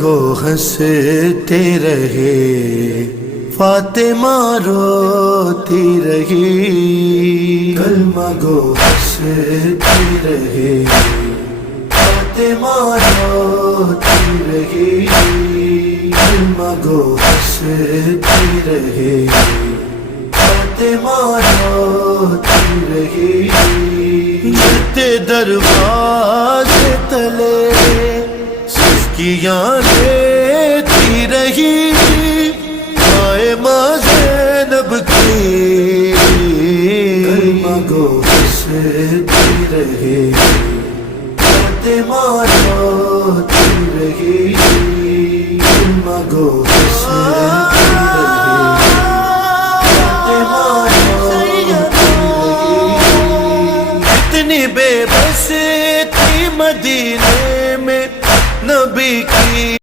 گو ہنستے رہے، فاطمہ روتی رہی، کلمہ گو ہنستی رہے، فاطمہ روتی رہی، کلمہ گو ہنستی رہے، فاطمہ روتی رہی، جتے دروازے تلے سسکیاں دیتی رہی، آئے ماں زینب کی کلمہ گو ہنستی رہے، فاطمہ روتی رہی، کلمہ گو ہنستی